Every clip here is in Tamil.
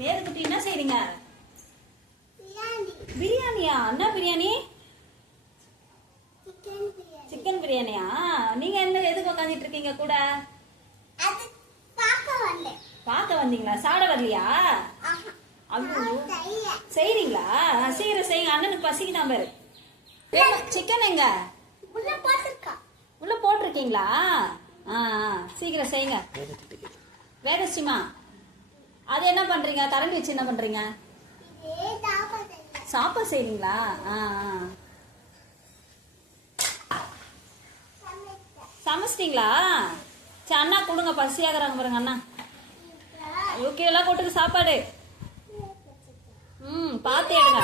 வேதகுட்டி என்ன செய்றீங்க? பிரியாணியா? என்ன பிரியாணி? சிக்கன் பிரியாணியா? நீங்க என்ன எதுக்கு உட்காந்துட்டு இருக்கீங்க கூட? பார்க்க வந்தீங்களா? சாட வரலையா? செய்றீங்களா? சீக்கிரம் செய்யுங்க, அண்ணனுக்கு பசிக்குதான் பாரு. சிக்கன் எங்க? உள்ள போட்டிருக்கீங்களா? சீக்கிரம் செய்யுங்க. வேகஸ்டிமா அது என்ன பண்றீங்க? கரண்டி வச்சு என்ன பண்றீங்க? சாப்பாடு செய்றீங்களா? சமைச்சிட்டீங்களா? சரி அண்ணா கொடுங்க, பசியாகிறாங்க பாருங்க அண்ணா. ஓகே எல்லாம் போட்டுக்கு சாப்பாடு. பார்த்து எடுங்க.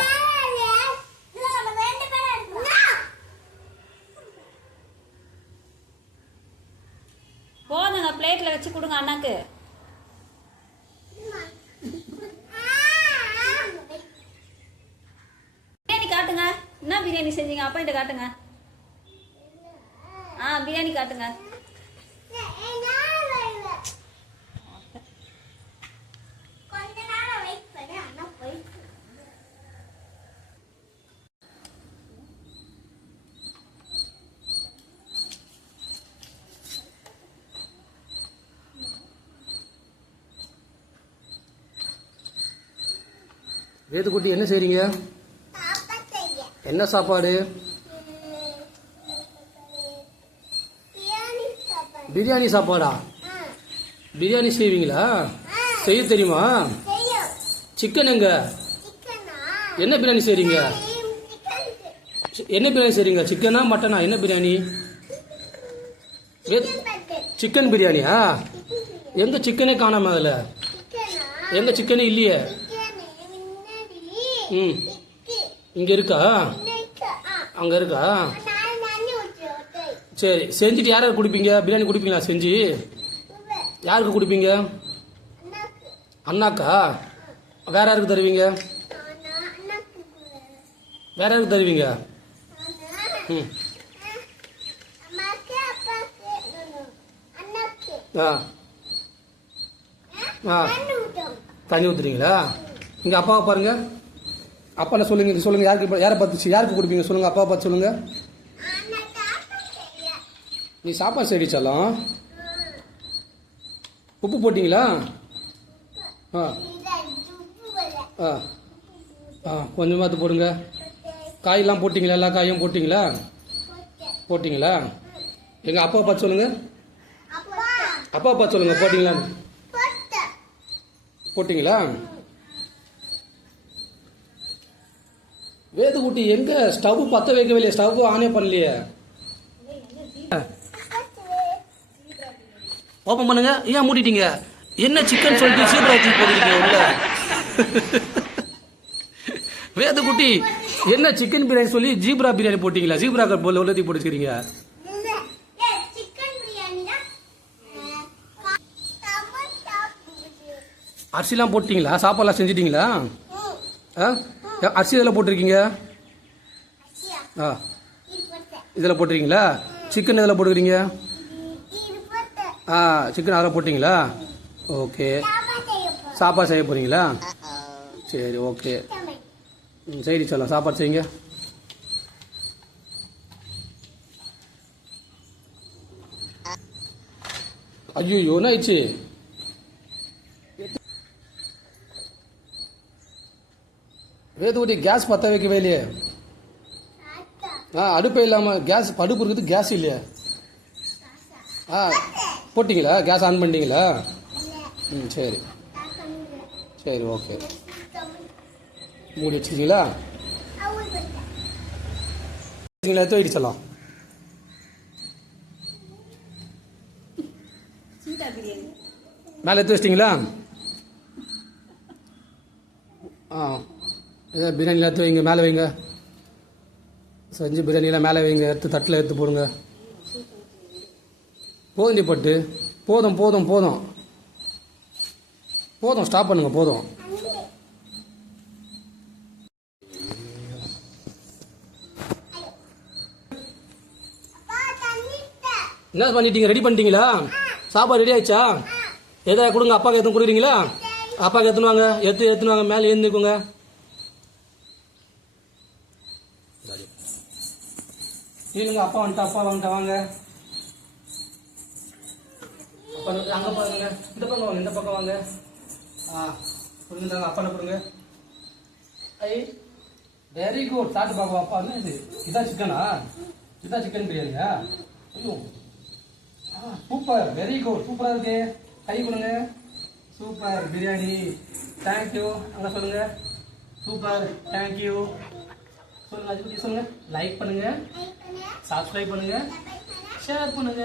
போதுங்க, பிளேட்ல வச்சு கொடுங்க அண்ணாக்கு. பிரியாணி காட்டுங்க. என்ன பிரியாணி செஞ்சீங்க? அப்பா கிட்ட காட்டுங்க. பிரியாணி காட்டுங்க. வேதுக்குட்டி என்ன செய்றீங்க? என்ன சாப்பாடு? பிரியாணி சாப்பாடா? பிரியாணி செய்வீங்களா? செய்ய தெரியுமா? சிக்கன் எங்க? என்ன பிரியாணி செய்றீங்க? என்ன பிரியாணி செய்றீங்க? சிக்கனா மட்டனா? என்ன பிரியாணி? சிக்கன் பிரியாணியா? எங்க சிக்கனே காணாம அதுல? எங்க சிக்கனே இல்லையே. இங்க இருக்கா? அங்க இருக்கா? சரி, செஞ்சுட்டு யாருக்கு கொடுப்பீங்க? பிரியாணி கொடுப்பீங்களா செஞ்சு? யாருக்கு கொடுப்பீங்க? அண்ணாக்கா? வேற யாருக்கு தருவீங்க? வேற யாருக்கு தருவீங்க? தண்ணி ஊத்துறீங்களா? இங்க அப்பாவை பாருங்க. அப்பா என்ன சொல்லுங்க, சொல்லுங்க. யாரை பார்த்து யாருக்கு கொடுப்பீங்க சொல்லுங்க. அப்பாவை பார்த்து சொல்லுங்க. நீ சாப்பாடு செய்டிச்சாலும் உப்பு போட்டிங்களா? கொஞ்சமாத்து போடுங்க. காயெல்லாம் போட்டிங்களா? எல்லா காயும் போட்டிங்களா? போட்டிங்களா? எங்க அப்பாவை பார்த்து சொல்லுங்க. அப்பாவை பார்த்து சொல்லுங்க. போட்டிங்களா? போட்டிங்களா? வேதுக்குட்டி எங்க ஸ்டவ் பத்த வைக்கவே இல்லையா? ஸ்டவ் ஆனே பண்ணலையே. ஓப்பன் பண்ணுங்க. ஏன் மூடிட்டீங்க? என்ன சிக்கன் சொல்லிட்டு சீப்ரா தூக்கி போட்டுருக்கீங்க உள்ள? வேதுக்குட்டி என்ன சிக்கன் பிரியாணி சொல்லி ஜீப்ரா பிரியாணி போட்டீங்களா? ஜீப்ரா போல உள்ள தூக்கி போட்டுக்கிறீங்க. அரிசிலாம் போட்டீங்களா? சாப்பாடுலாம் செஞ்சிட்டீங்களா? அரிசி இதில் போட்டிருக்கீங்க? இதில் போட்டிருக்கீங்களா? சிக்கன் இதில் போட்டுக்கிறீங்க? சிக்கன் அதில் போட்டிங்களா? ஓகே. சாப்பாடு செய்ய போகிறீங்களா? சரி, ஓகே. சரி சொல்லலாம். சாப்பாடு செய்யுங்க. ஐயோ என்ன ஆயிடுச்சு? வேதகுட்டி கேஸ் பற்ற வைக்கவே இல்லையே. அடுப்பே இல்லாமல் கேஸ் அடுப்பு இருக்குது, கேஸ் இல்லையா? போட்டிங்களா? கேஸ் ஆன் பண்ணிட்டீங்களா? ம் சரி சரி ஓகே. மூடி வச்சுக்கிங்களா? எடுத்து வைடிச்சலாம். மேலே எடுத்து வச்சிட்டிங்களா? பிரியாணியில் எடுத்து வைங்க, மேலே வைங்க. செஞ்சு பிரியாணியில் மேலே வைங்க, எடுத்து தட்டில் எடுத்து போடுங்க. போதுண்டி பட்டு, போதும் போதும் போதும் போதும், ஸ்டாப் பண்ணுங்க, போதும். என்ன பண்ணிட்டீங்க? ரெடி பண்ணிட்டீங்களா? சாப்பாடு ரெடி ஆயிடுச்சா? எதை கொடுங்க, அப்பாவுக்கு எத்தனை கொடுக்குறீங்களா? அப்பாவுக்கு எத்தனை வாங்க, எடுத்துன்னு வாங்க, மேலே எழுந்துக்குங்க. இல்லைங்க, அப்பா வந்துட்டா வாங்க. அங்கே பாருங்க, இந்த பக்கம் வாங்க, இந்த பக்கம் வாங்க. கொடுங்க, அப்பா கொடுங்க. I very good. சாப்பிட்டு பார்ப்போம். அப்பா என்ன இது? இதான் சிக்கனா? இதான் சிக்கன் பிரியாணியா? ஐயோ சூப்பர், வெரி குட், சூப்பராக இருக்கு. கை கொடுங்க. Super biryani, thank you. அங்கே சொல்லுங்க, சூப்பர், தேங்க்யூ சொல்லுங்க. அது பற்றி சொல்லுங்க. லைக் பண்ணுங்க, சப்ஸ்கிரைப் பண்ணுங்க, ஷேர் பண்ணுங்க.